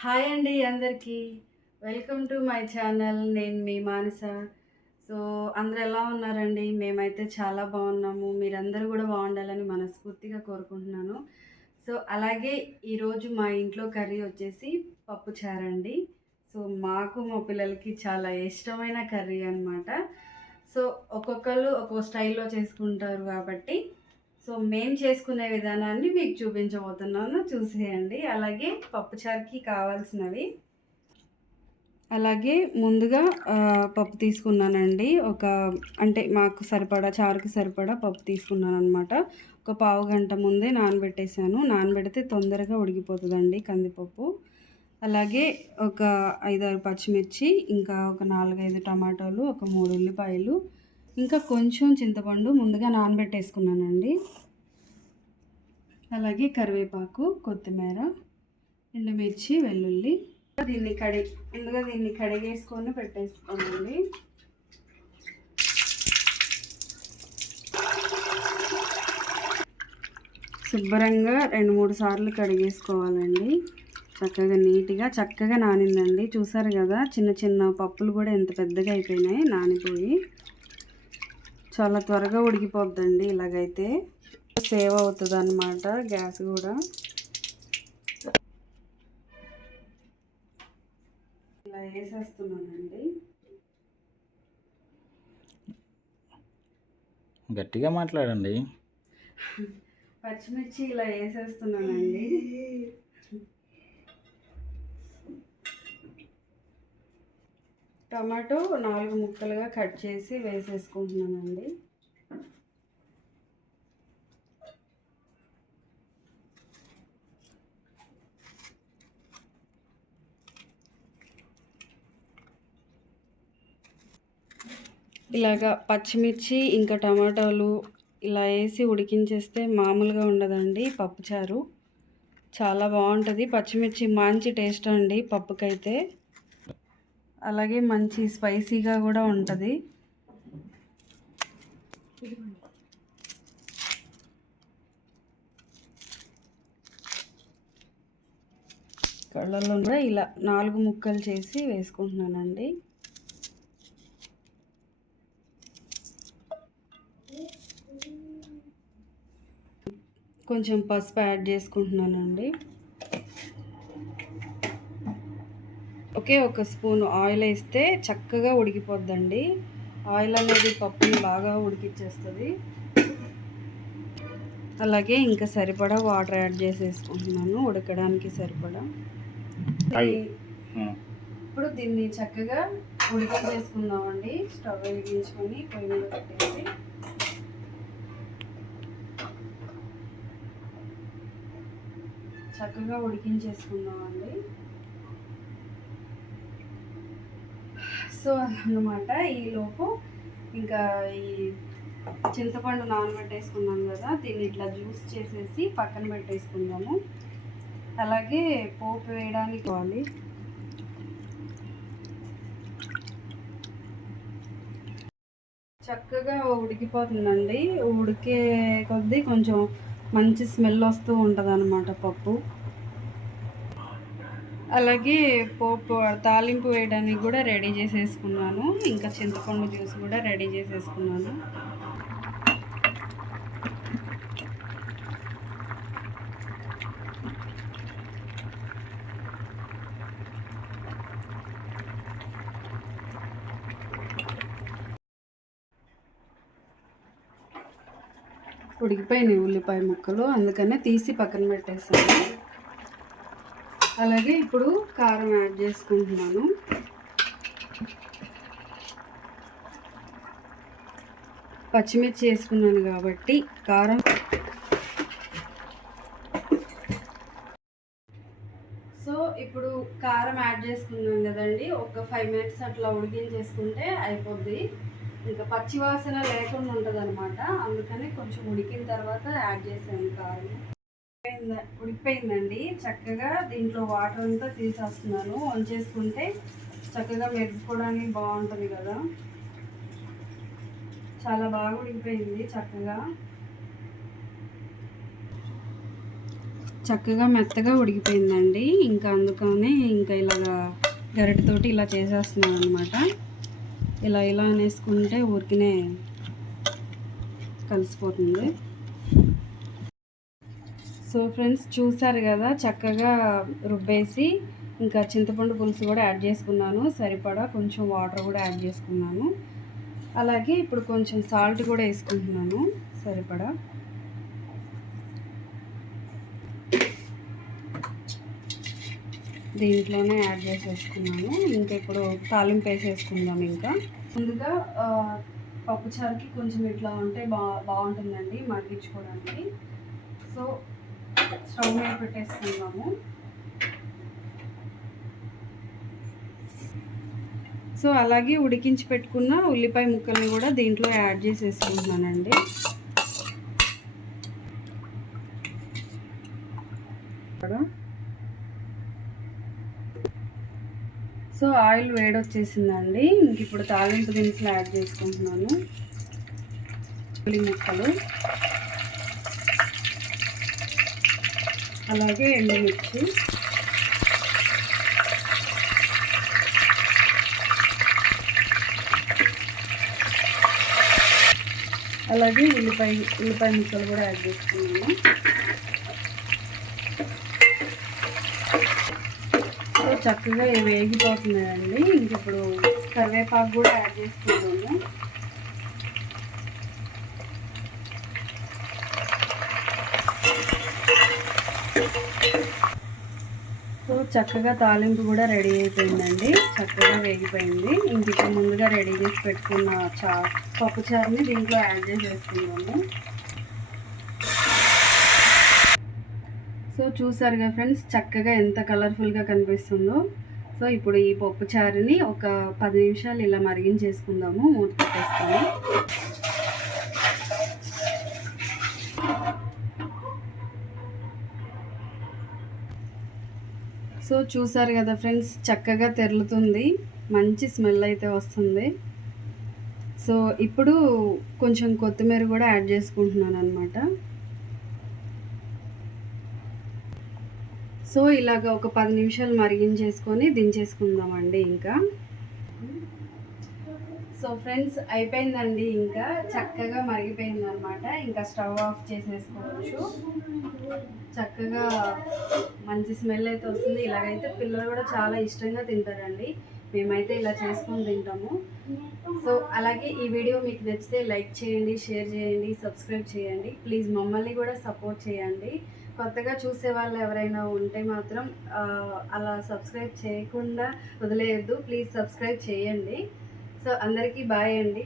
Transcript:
Hi అండి అందరికీ. Welcome to my channel నేను మీ మానస. సో అందరు ఎలా ఉన్నారండి? మేమైతే చాలా బాగున్నాము. మీరందరూ కూడా బాగుండాలని మనస్ఫూర్తిగా కోరుకుంటున్నాను. సో అలాగే ఈరోజు మా ఇంట్లో కర్రీ వచ్చేసి పప్పు చారండి సో మాకు మా పిల్లలకి చాలా ఇష్టమైన కర్రీ అన్నమాట. సో ఒక్కొక్కరు ఒక్కో స్టైల్లో చేసుకుంటారు కాబట్టి సో మేము చేసుకునే విధానాన్ని మీకు చూపించబోతున్నాను. చూసేయండి. అలాగే పప్పుచారుకి కావాల్సినవి. అలాగే ముందుగా పప్పు తీసుకున్నానండి. ఒక అంటే మాకు సరిపడా చారుకి సరిపడా పప్పు తీసుకున్నాను అనమాట ఒక పావు గంట ముందే నానబెట్టేశాను. నానబెడితే తొందరగా ఉడికిపోతుందండి కందిపప్పు. అలాగే ఒక ఐదారు పచ్చిమిర్చి ఇంకా ఒక నాలుగైదు టమాటాలు ఒక మూడు ఉల్లిపాయలు ఇంకా కొంచెం చింతపండు ముందుగా నానబెట్టేసుకున్నానండి. అలాగే కరివేపాకు కొత్తిమీర ఎండుమిర్చి వెల్లుల్లి. దీన్ని కడిగి ముందుగా దీన్ని కడిగేసుకొని పెట్టేసుకోండి. శుభ్రంగా రెండు మూడు సార్లు కడిగేసుకోవాలండి. చక్కగా నీట్గా చక్కగా నానిందండి. చూసారు కదా చిన్న చిన్న పప్పులు కూడా ఎంత పెద్దగా అయిపోయినాయి నానిపోయి. చాలా త్వరగా ఉడికిపోద్దండి ఇలాగైతే. సేవ్ అవుతుంది అనమాట గ్యాస్ కూడా. ఇలా వేసేస్తున్నానండి. గట్టిగా మాట్లాడండి. పచ్చిమిర్చి ఇలా వేసేస్తున్నానండి. టమాటో నాలుగు ముక్కలుగా కట్ చేసి వేసేసుకుంటున్నానండి. ఇలాగా పచ్చిమిర్చి ఇంకా టమాటాలు ఇలా వేసి ఉడికించేస్తే మామూలుగా ఉండదండి పప్పుచారు. చాలా బాగుంటుంది. పచ్చిమిర్చి మంచి టేస్ట్ అండి పప్పుకైతే. అలాగే మంచి స్పైసీగా కూడా ఉంటుంది. కళ్ళల్లో కూడా ఇలా నాలుగు ముక్కలు చేసి వేసుకుంటున్నానండి. కొంచెం పసుపు యాడ్ చేసుకుంటున్నానండి. ఒకే ఒక స్పూన్ ఆయిల్ వేస్తే చక్కగా ఉడికిపోద్దండి. ఆయిల్ అనేది పప్పుని బాగా ఉడికిచ్చేస్తుంది. అలాగే ఇంకా సరిపడా వాటర్ యాడ్ చేసేసుకుంటున్నాను ఉడకడానికి సరిపడా. ఇప్పుడు దీన్ని చక్కగా ఉడికించేసుకుందామండి. స్టవ్ వెలిగించుకొని పొయ్యి మీద పెట్టేసి చక్కగా ఉడికించేసుకుందామండి సో అన్నమాట ఈలోపు ఇంకా ఈ చింతపండు నానబెట్టేసుకున్నాం కదా దీన్ని ఇట్లా జ్యూస్ చేసేసి పక్కన పెట్టేసుకుందాము. అలాగే పోపు వేయడానికి కావాలి చక్కగా ఉడికిపోతుందండి. ఉడికే కొద్దీ కొంచెం మంచి స్మెల్ వస్తూ ఉంటుంది అనమాట పప్పు. అలాగే పోపు తాలింపు వేయడానికి కూడా రెడీ చేసేసుకున్నాను. ఇంకా చింతపండు జ్యూస్ కూడా రెడీ చేసేసుకున్నాను. ఉడికిపోయినాయి ఉల్లిపాయ ముక్కలు అందుకనే తీసి పక్కన పెట్టేసాను. అలాగే ఇప్పుడు కారం యాడ్ చేసుకుంటున్నాను. పచ్చిమిర్చి వేసుకున్నాను కాబట్టి కారం సో ఇప్పుడు కారం యాడ్ చేసుకున్నాను కదండి. ఒక ఫైవ్ మినిట్స్ అట్లా ఉడికించేసుకుంటే అయిపోద్ది. ఇంకా పచ్చి వాసన లేకుండా ఉంటుంది అనమాట అందుకని కొంచెం ఉడికిన తర్వాత యాడ్ చేసాను కారం. ఉడికిపోయిందండి. చక్కగా దీంట్లో వాటర్ అంతా తీసేస్తున్నాను. చేసుకుంటే చక్కగా మెరుపుకోవడానికి బాగుంటుంది కదా. చాలా బాగా ఉడికిపోయింది చక్కగా. చక్కగా మెత్తగా ఉడికిపోయిందండి. ఇంకా అందుకనే ఇంకా ఇలాగా గరిటతోటి ఇలా చేసేస్తున్నాను అనమాట ఇలా ఇలా అనేసుకుంటే ఊరికినే కలిసిపోతుంది. సో ఫ్రెండ్స్ చూసారు కదా చక్కగా రుబ్బేసి ఇంకా చింతపండు పులుసు కూడా యాడ్ చేసుకున్నాను. సరిపడా కొంచెం వాటర్ కూడా యాడ్ చేసుకున్నాను. అలాగే ఇప్పుడు కొంచెం సాల్ట్ కూడా వేసుకుంటున్నాను. సరిపడా. దీంట్లోనే యాడ్ చేసేసుకున్నాను. ఇంకా ఇప్పుడు తాలింపు వేసేసుకుందాం ఇంకా. ముందుగా పప్పుచారుకి కొంచెం ఇట్లా ఉంటే బా బాగుంటుందండి మరిగించుకోవడానికి. సో స్టవ్ మీద పెట్టేసుకుందాము. సో అలాగే ఉడికించి పెట్టుకున్న ఉల్లిపాయ ముక్కల్ని కూడా దీంట్లో యాడ్ చేసేసుకుంటున్నానండి. ఇక్కడ సో ఆయిల్ వేడొచ్చేసిందండి. ఇంక ఇప్పుడు తాలింపు దినుసులు యాడ్ చేసుకుంటున్నాను. ఉల్లి ముక్కలు. అలాగే ఎండుమిర్చి. అలాగే ఉల్లిపాయ ఉల్లిపాయ ముక్కలు కూడా యాడ్ చేసుకున్నాను సో చక్కగా ఇవి వేగిపోతున్నాయండి. ఇంక ఇప్పుడు కరివేపాకు కూడా యాడ్ చేసుకుంటాము సో చక్కగా తాలింపు కూడా రెడీ అయిపోయిందండి. చక్కగా వేగిపోయింది. ఇంక ముందుగా రెడీ చేసి పెట్టుకున్న చా పప్పు చారుని దీంట్లో యాడ్ చేసేసుకుందాము. సో చూసారుగా ఫ్రెండ్స్ చక్కగా ఎంత కలర్ఫుల్గా కనిపిస్తుందో. సో ఇప్పుడు ఈ పప్పు చారుని ఒక పది నిమిషాలు ఇలా మరిగించేసుకుందాము మూత పెట్టేస్తాము సో చూసారు కదా ఫ్రెండ్స్ చక్కగా తెరులుతుంది. మంచి స్మెల్ అయితే వస్తుంది. సో ఇప్పుడు కొంచెం కొత్తిమీర కూడా యాడ్ చేసుకుంటున్నాను అనమాట సో ఇలాగ ఒక పది నిమిషాలు మరిగించేసుకొని దించేసుకుందామండి ఇంకా. సో ఫ్రెండ్స్ అయిపోయిందండి ఇంకా. చక్కగా మరిగిపోయింది అనమాట ఇంకా స్టవ్ ఆఫ్ చేసేసుకోవచ్చు. చక్కగా మంచి స్మెల్ అయితే వస్తుంది. ఇలాగైతే పిల్లలు కూడా చాలా ఇష్టంగా తింటారండి. మేమైతే ఇలా చేసుకొని తింటాము. సో అలాగే ఈ వీడియో మీకు నచ్చితే లైక్ చేయండి షేర్ చేయండి సబ్స్క్రైబ్ చేయండి. ప్లీజ్ మమ్మల్ని కూడా సపోర్ట్ చేయండి. కొత్తగా చూసే వాళ్ళు ఎవరైనా ఉంటే మాత్రం అలా సబ్స్క్రైబ్ చేయకుండా వదిలేయద్దు. ప్లీజ్ సబ్స్క్రైబ్ చేయండి. సో అందరికీ బాయ్ అండి.